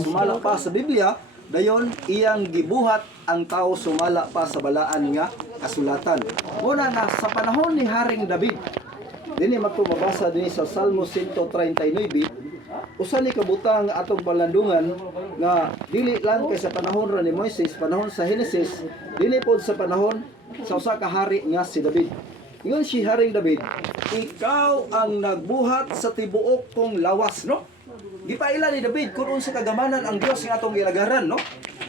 sumala pa sa Biblia, dayon iyang gibuhat ang tao sumala pa sa balaan nga kasulatan. Muna na sa panahon ni Haring David, dinhi magtumabasa dinhi sa Salmo 139, usa ni kabutang atong palandungan nga dili lang kay sa panahon ra ni Moises, panahon sa Genesis, dili pod sa panahon sa usa ka hari nga si David. Ingon si Haring David, ikaw ang nagbuhat sa tibuok kong lawas, no? Gipaila ni David kung unsa kagamanan ang Dios nga atong gilagaran, no?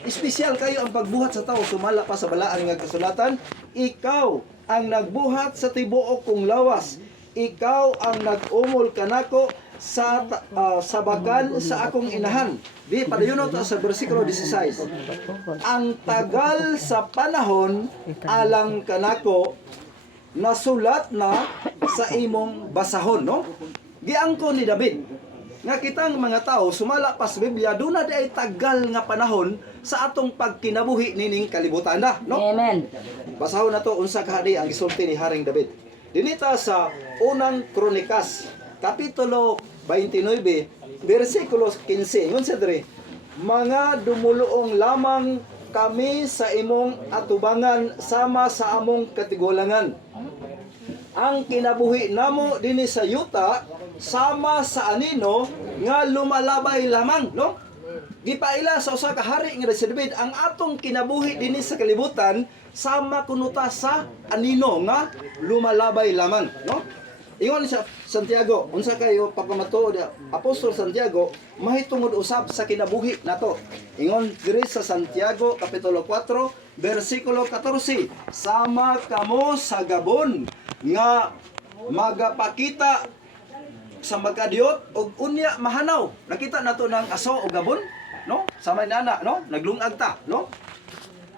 Espesyal kayo ang pagbuhat sa tao sumala pa sa balaan nga kasulatan. Ikaw ang nagbuhat sa tibuok kong lawas. Ikaw ang nag-umol kanako sa sabagan sa akong inahan. Di padayon to sa bersikulo 16. Ang tagal sa panahon alang kanako nasulat na sa imong basahon, no? Giangko ni David nga kitang mga tao sumala pa sa Biblia doon na ay tagal nga panahon sa atong pagkinabuhi nining kalibutan na, no? Amen. Basahon na to unsa ka di ang gisulti ni Haring David. Dinita sa unang Kronikas kapitulo 29 bersikulo 15 ngon sa diri, mga dumuluong lamang kami sa imong atubangan sama sa among katigulangan. Ang kinabuhi namo dinhi sa yuta sama sa anino nga lumalabay lamang, no? Gipaila sa usa ka hari nga si David, ang atong kinabuhi dinhi sa kalibutan sama kunuta sa anino nga lumalabay lamang, no? Ingon sa Santiago, unsa kayo pagkamatuod Apostol Santiago, mahitungod usab sa kinabuhi nato. Ingon diri sa Santiago kapitulo 4 bersikulo 14, sama kamo sa gabon nga magapakita sa magkadiyot og unya mahanaw. Nakita nato ng aso o gabon, no? Sa may nana, no? Naglungag ta, no?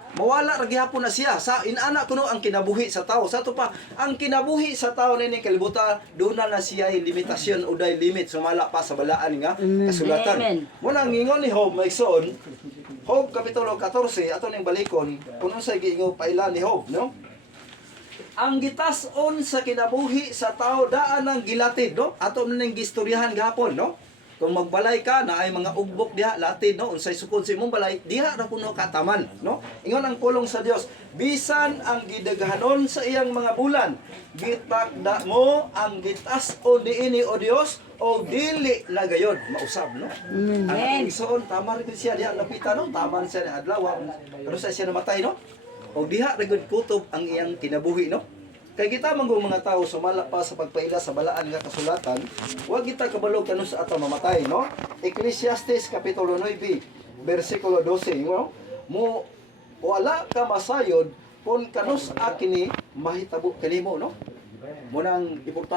Mawala ra gihapon na siya sa inana kuno ang kinabuhi sa tao. Sa to pa ang kinabuhi sa tao nini kalibutan, doon na siya limitasyon o dai limit sumala pa sa balaan nga kasulatan. Muna ngingon ni Job maigsoon, Job kapitulo 14 ato ning balikon kun unsay giingon paila ni Job, no? Ang gitas-on sa kinabuhi sa tao daan ang gilatid, no? Ato ning gistoryahan gahapon, no? Kung magbalay ka na ay mga ugbok diha latid, no? Unsay sukod sa imong balay diha ra kuno kataman, no? Ingon ang pulong sa Dios, bisan ang gidaghanon sa iyang mga bulan, gitakda mo ang gitas-on niini o Dios o dili na gayod mausab, no? Ang igsoon tama rin siya diha napita, no? Tama siya ni adlaw, pero sa siya namatay, no? O diha rigud kutob ang iyang kinabuhi, no? Kay kita manggong mga tao sumala pa sa pagpaila sa balaan nga kasulatan, huwag kita kabalog kanus sa ato mamatay, no? Ecclesiastes kapitulo 9 bersikulo 12, no? Mo wala ka masayod kung kanus akini mahitabo kanimo, no? Munang importante